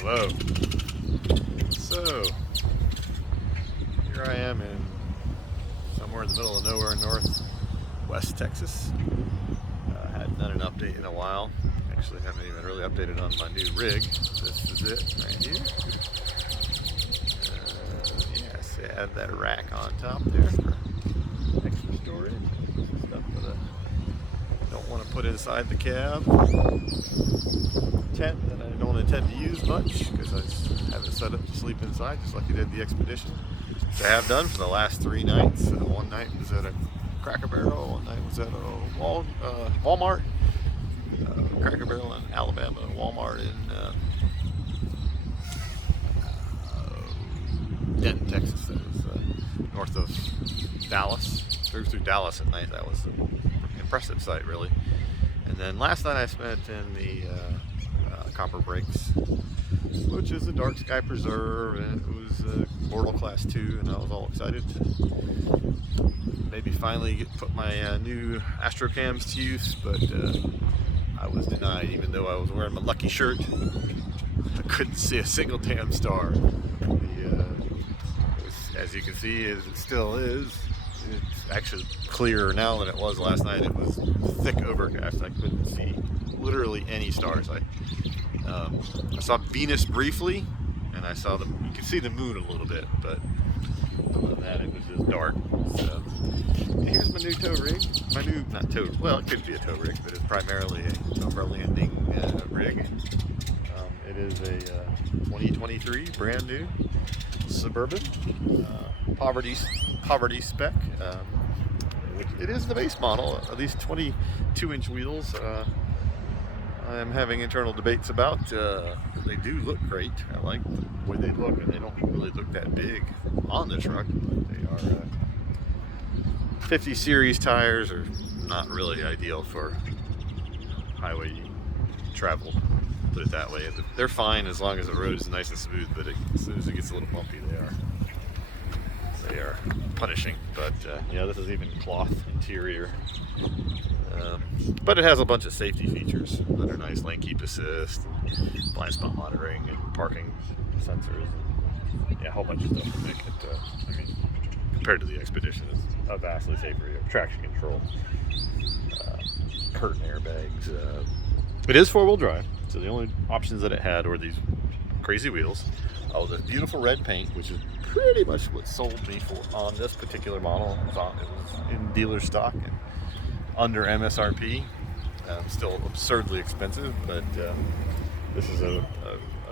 Hello. So, here I am in somewhere in the middle of nowhere in northwest Texas. Hadn't done an update in a while. Actually, haven't even really updated on my new rig. This is it right here. Yes, I add that rack on top there for extra storage. Stuff that I don't want to put inside the cab. Tent that I don't intend to use much because I just have it set up to sleep inside, just like I did the Expedition. Which I have done for the last 3 nights. One night was at a Cracker Barrel, one night was at a Walmart, Cracker Barrel in Alabama, Walmart in Denton, Texas. That was north of Dallas. Drove through Dallas at night. That was an impressive sight, really. And then last night I spent in the Copper Breaks, which is a dark sky preserve, and it was Mortal Class 2, and I was all excited to maybe finally put my new Astrocams to use, but I was denied, even though I was wearing my lucky shirt. I couldn't see a single damn star. As you can see, as it still is, it's actually clearer now than it was last night. It was thick overcast. I couldn't see literally any stars. I saw Venus briefly, and I saw you could see the moon a little bit, but other than that, it was just dark. So here's my new tow rig. Not tow, well, it could be a tow rig, but it's primarily a number landing rig. It is a 2023 brand new Suburban poverty spec. Which it is the base model. These 22-inch wheels. I am having internal debates about. They do look great. I like the way they look, and they don't really look that big on the truck. But they are 50 series tires are not really ideal for highway travel. Put it that way. They're fine as long as the road is nice and smooth, but as soon as it gets a little bumpy, they are punishing. But yeah, this is even cloth interior. But it has a bunch of safety features that are nice: lane keep assist, blind spot monitoring, and parking sensors. And, yeah, a whole bunch of stuff to make it. I mean, compared to the Expedition, it's a vastly safer. You have traction control, curtain airbags. It is 4-wheel drive, so the only options that it had were these crazy wheels. Oh, the beautiful red paint, which is pretty much what sold me on this particular model. It was in dealer stock and under MSRP. Still absurdly expensive, but this is a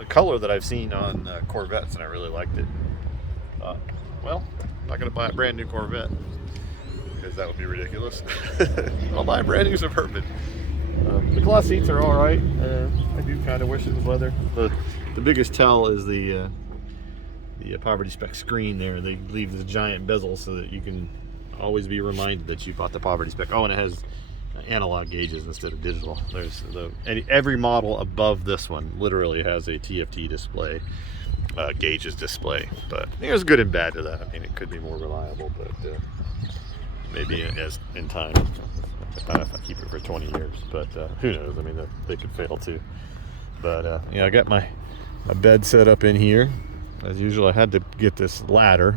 color that I've seen on Corvettes, and I really liked it. Well, I'm not going to buy a brand new Corvette because that would be ridiculous. I'll buy a brand new Suburban. The cloth seats are all right. I do kind of wish it was leather. The biggest tell is the poverty spec screen there. They leave the giant bezel so that you can always be reminded that you bought the poverty spec. Oh, and it has analog gauges instead of digital. There's every model above this one literally has a TFT display, gauges display. But there's good and bad to that. I mean, it could be more reliable, but maybe as in time. Not if I keep it for 20 years, but who knows? I mean, they could fail too. But yeah, I got my bed set up in here. As usual, I had to get this ladder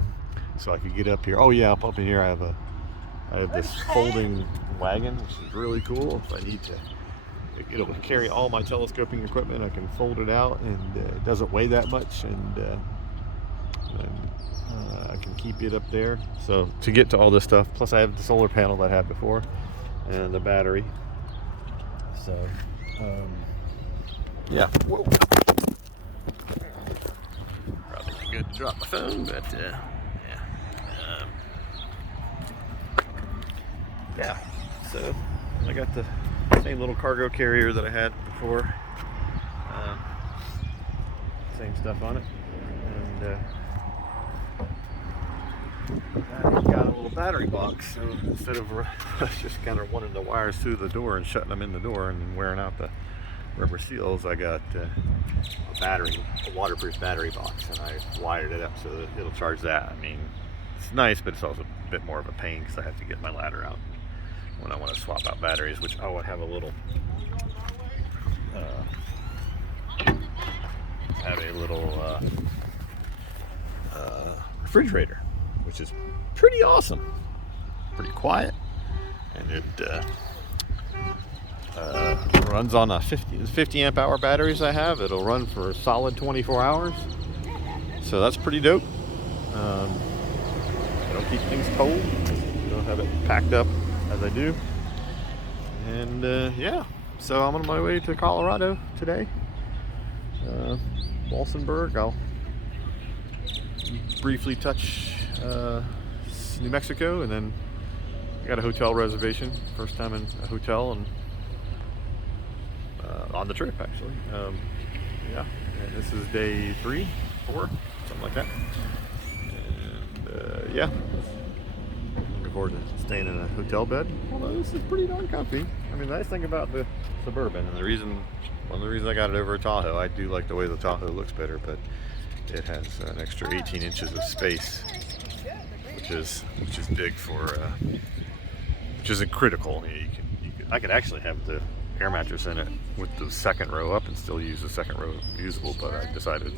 so I could get up here. Oh yeah, up in here I have this folding wagon, which is really cool. If I need to, it'll carry all my telescoping equipment. I can fold it out, and it doesn't weigh that much, and I can keep it up there. So to get to all this stuff, plus I have the solar panel that I had before, and the battery. So yeah. Whoa. Probably not good to drop my phone, but yeah. So I got the same little cargo carrier that I had before. Same stuff on it, and got a little battery box. So instead of just kind of running the wires through the door and shutting them in the door and then wearing out the rubber seals, I got a waterproof battery box, and I wired it up so that it'll charge that. I mean, it's nice, but it's also a bit more of a pain because I have to get my ladder out when I want to swap out batteries, which I have a little have a little refrigerator, which is pretty awesome, pretty quiet, and it runs on a 50 amp hour batteries I have. It'll run for a solid 24 hours, so that's pretty dope. I don't keep things cold. I don't have it packed up as I do. And yeah, so I'm on my way to Colorado today. Walsenburg. I'll briefly touch New Mexico, and then I got a hotel reservation. First time in a hotel, and on the trip actually. Yeah, and this is day 3, 4, something like that. And yeah, looking forward to staying in a hotel bed. Although this is pretty darn comfy. I mean, the nice thing about the Suburban, and one of the reasons I got it over a Tahoe, I do like the way the Tahoe looks better, but it has an extra 18 inches of space, which is big for, which isn't critical. I could actually have the air mattress in it with the second row up and still use the second row usable, but I decided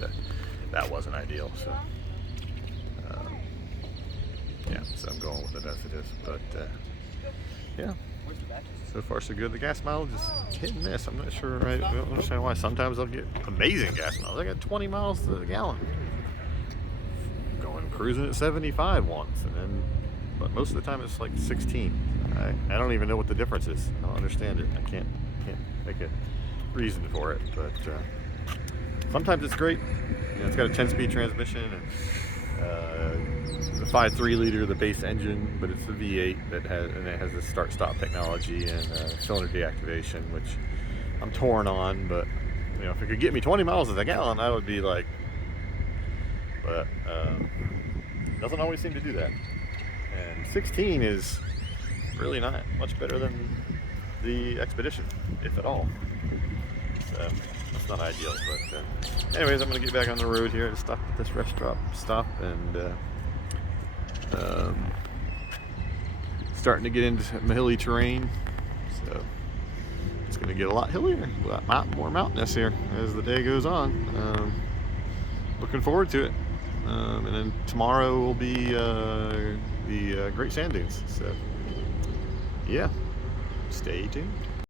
that wasn't ideal. So yeah, so I'm going with it as it is. But yeah, so far so good. The gas mileage is hit and miss. I'm not sure. I don't understand why. Sometimes I'll get amazing gas mileage. I got 20 miles to the gallon. Going cruising at 75 once, but most of the time it's like 16. I don't even know what the difference is. I don't understand it. I can't make a reason for it. But sometimes it's great. It's got a 10-speed transmission and the 5.3 liter, the base engine, but it's the V8 that has a start-stop technology and cylinder deactivation, which I'm torn on. But if it could get me 20 miles to the gallon, I would be like. But it doesn't always seem to do that. And 16 is really not much better than the Expedition, if at all. So that's not ideal. But anyways, I'm gonna get back on the road here and stop at this restaurant stop, and starting to get into some hilly terrain. So it's gonna get a lot hillier, a lot more mountainous here as the day goes on. Looking forward to it. And then tomorrow will be the Great Sand Dunes. So yeah, stay tuned.